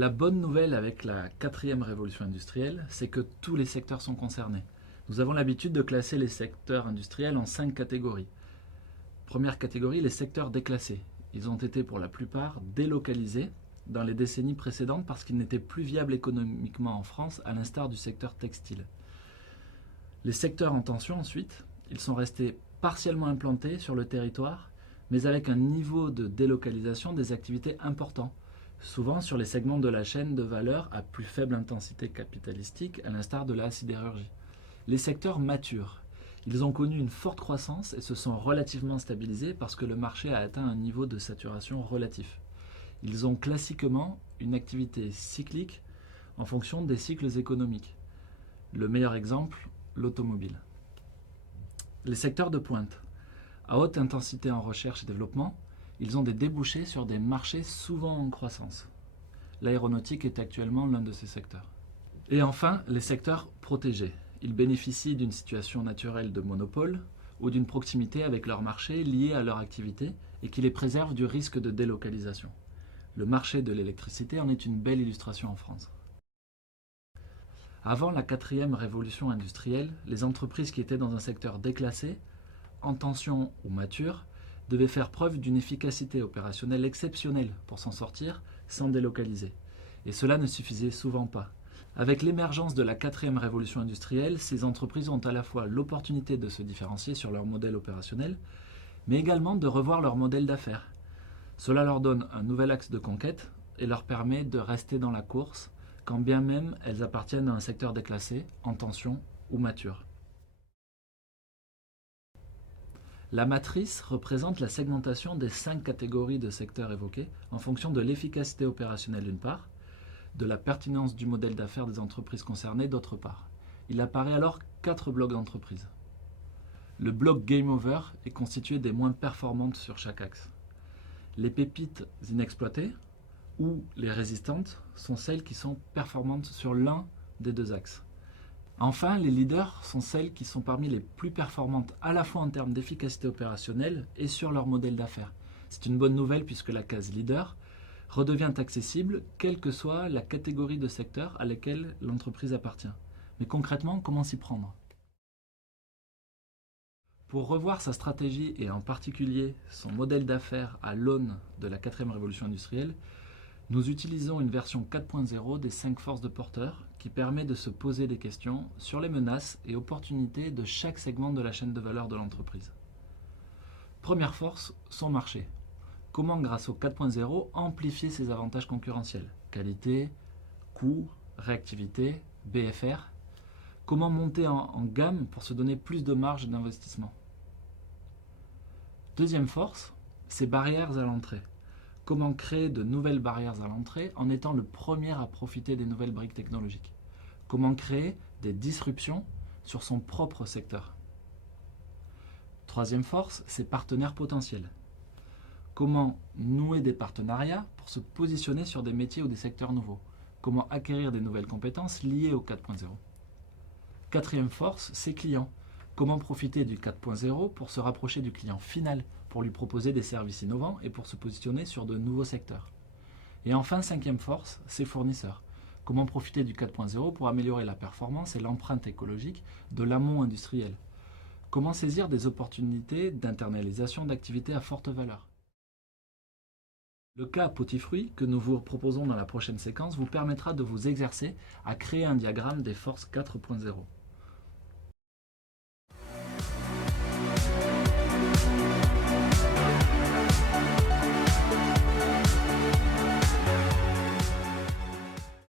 La bonne nouvelle avec la quatrième révolution industrielle, c'est que tous les secteurs sont concernés. Nous avons l'habitude de classer les secteurs industriels en 5 catégories. Première catégorie, les secteurs déclassés. Ils ont été pour la plupart délocalisés dans les décennies précédentes parce qu'ils n'étaient plus viables économiquement en France, à l'instar du secteur textile. Les secteurs en tension ensuite, ils sont restés partiellement implantés sur le territoire, mais avec un niveau de délocalisation des activités important, souvent sur les segments de la chaîne de valeur à plus faible intensité capitalistique, à l'instar de la sidérurgie. Les secteurs matures, ils ont connu une forte croissance et se sont relativement stabilisés parce que le marché a atteint un niveau de saturation relatif. Ils ont classiquement une activité cyclique en fonction des cycles économiques. Le meilleur exemple, l'automobile. Les secteurs de pointe, à haute intensité en recherche et développement, ils ont des débouchés sur des marchés souvent en croissance. L'aéronautique est actuellement l'un de ces secteurs. Et enfin, les secteurs protégés. Ils bénéficient d'une situation naturelle de monopole ou d'une proximité avec leur marché liée à leur activité et qui les préserve du risque de délocalisation. Le marché de l'électricité en est une belle illustration en France. Avant la quatrième révolution industrielle, les entreprises qui étaient dans un secteur déclassé, en tension ou mature, devaient faire preuve d'une efficacité opérationnelle exceptionnelle pour s'en sortir sans délocaliser. Et cela ne suffisait souvent pas. Avec l'émergence de la quatrième révolution industrielle, ces entreprises ont à la fois l'opportunité de se différencier sur leur modèle opérationnel, mais également de revoir leur modèle d'affaires. Cela leur donne un nouvel axe de conquête et leur permet de rester dans la course, quand bien même elles appartiennent à un secteur déclassé, en tension ou mature. La matrice représente la segmentation des 5 catégories de secteurs évoqués en fonction de l'efficacité opérationnelle d'une part, de la pertinence du modèle d'affaires des entreprises concernées d'autre part. Il apparaît alors 4 blocs d'entreprises. Le bloc Game Over est constitué des moins performantes sur chaque axe. Les pépites inexploitées ou les résistantes sont celles qui sont performantes sur l'un des 2 axes. Enfin, les leaders sont celles qui sont parmi les plus performantes à la fois en termes d'efficacité opérationnelle et sur leur modèle d'affaires. C'est une bonne nouvelle puisque la case leader redevient accessible quelle que soit la catégorie de secteur à laquelle l'entreprise appartient. Mais concrètement, comment s'y prendre ? Pour revoir sa stratégie et en particulier son modèle d'affaires à l'aune de la quatrième révolution industrielle, nous utilisons une version 4.0 des 5 forces de Porter qui permet de se poser des questions sur les menaces et opportunités de chaque segment de la chaîne de valeur de l'entreprise. Première force, son marché. Comment, grâce au 4.0, amplifier ses avantages concurrentiels ? Qualité, coût, réactivité, BFR. Comment monter en gamme pour se donner plus de marge d'investissement ? Deuxième force, ses barrières à l'entrée. Comment créer de nouvelles barrières à l'entrée en étant le premier à profiter des nouvelles briques technologiques ? Comment créer des disruptions sur son propre secteur ? Troisième force, ses partenaires potentiels. Comment nouer des partenariats pour se positionner sur des métiers ou des secteurs nouveaux ? Comment acquérir des nouvelles compétences liées au 4.0 ? Quatrième force, ses clients. Comment profiter du 4.0 pour se rapprocher du client final, pour lui proposer des services innovants et pour se positionner sur de nouveaux secteurs. Et enfin, cinquième force, ses fournisseurs. Comment profiter du 4.0 pour améliorer la performance et l'empreinte écologique de l'amont industriel. Comment saisir des opportunités d'internalisation d'activités à forte valeur. Le cas Potifruit que nous vous proposons dans la prochaine séquence vous permettra de vous exercer à créer un diagramme des forces 4.0.